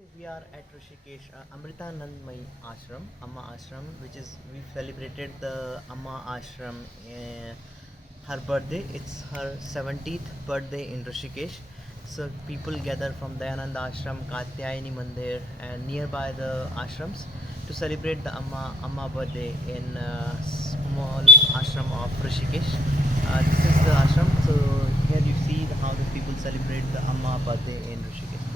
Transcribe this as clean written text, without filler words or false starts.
We are at Rishikesh Amritanandamayi Ashram, Amma Ashram, which is we've celebrated the Amma Ashram. Her birthday. It's her 70th birthday in Rishikesh. So people gather from Dayananda Ashram, Katyayani Mandir, and nearby the ashrams to celebrate the Amma birthday in small ashram of Rishikesh. This is the ashram. So here you see how the people celebrate the Amma birthday in Rishikesh.